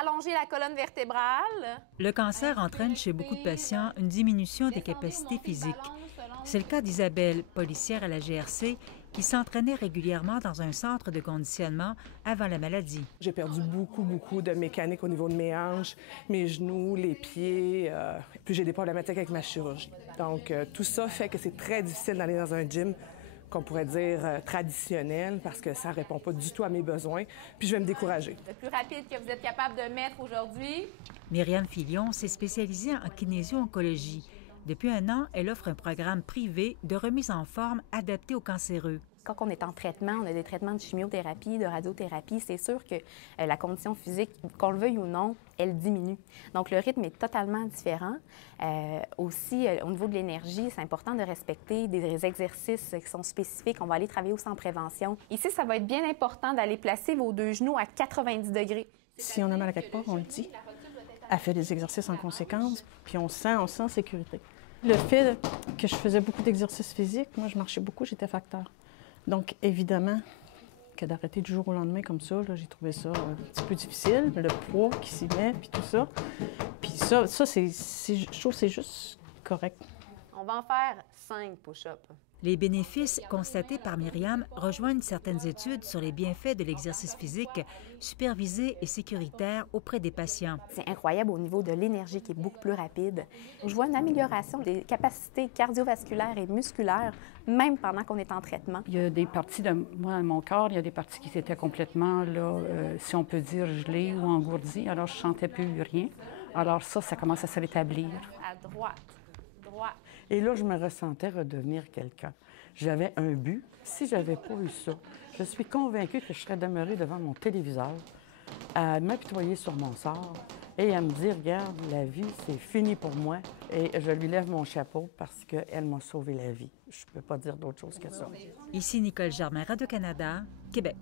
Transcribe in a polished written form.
Allonger la colonne vertébrale. Le cancer entraîne chez beaucoup de patients une diminution des capacités physiques. C'est le cas d'Isabelle, policière à la GRC, qui s'entraînait régulièrement dans un centre de conditionnement avant la maladie. J'ai perdu beaucoup de mécanique au niveau de mes hanches, mes genoux, les pieds, puis j'ai des problématiques avec ma chirurgie. Donc, tout ça fait que c'est très difficile d'aller dans un gym qu'on pourrait dire traditionnel parce que ça ne répond pas du tout à mes besoins, puis je vais me décourager. Le plus rapide que vous êtes capable de mettre aujourd'hui. Myriam Filion s'est spécialisée en kinésio-oncologie. Depuis un an, elle offre un programme privé de remise en forme adapté aux cancéreux. Quand on est en traitement, on a des traitements de chimiothérapie, de radiothérapie, c'est sûr que la condition physique, qu'on le veuille ou non, elle diminue. Donc, le rythme est totalement différent. Aussi, au niveau de l'énergie, c'est important de respecter des exercices qui sont spécifiques. On va aller travailler aussi en prévention. Ici, ça va être bien important d'aller placer vos deux genoux à 90 degrés. Si on a mal à quelque part, on le dit. Elle fait des exercices en conséquence, puis on se sent en sécurité. Le fait que je faisais beaucoup d'exercices physiques, moi, je marchais beaucoup, j'étais facteur. Donc, évidemment, que d'arrêter du jour au lendemain comme ça, j'ai trouvé ça un petit peu difficile, le poids qui s'y met, puis tout ça. Puis ça je trouve que c'est juste correct. On va en faire 5 push-ups. Les bénéfices constatés par Myriam rejoignent certaines études sur les bienfaits de l'exercice physique supervisé et sécuritaire auprès des patients. C'est incroyable au niveau de l'énergie qui est beaucoup plus rapide. Je vois une amélioration des capacités cardiovasculaires et musculaires, même pendant qu'on est en traitement. Il y a des parties de moi, mon corps, il y a des parties qui étaient complètement, si on peut dire, gelées ou engourdies. Alors, je ne sentais plus rien. Alors ça commence à se rétablir. À droite. Et là, je me ressentais redevenir quelqu'un. J'avais un but. Si je n'avais pas eu ça, je suis convaincue que je serais demeurée devant mon téléviseur à m'apitoyer sur mon sort et à me dire, regarde, la vie, c'est fini pour moi. Et je lui lève mon chapeau parce qu'elle m'a sauvé la vie. Je ne peux pas dire d'autre chose que ça. Ici Nicole Germain, Radio-Canada, Québec.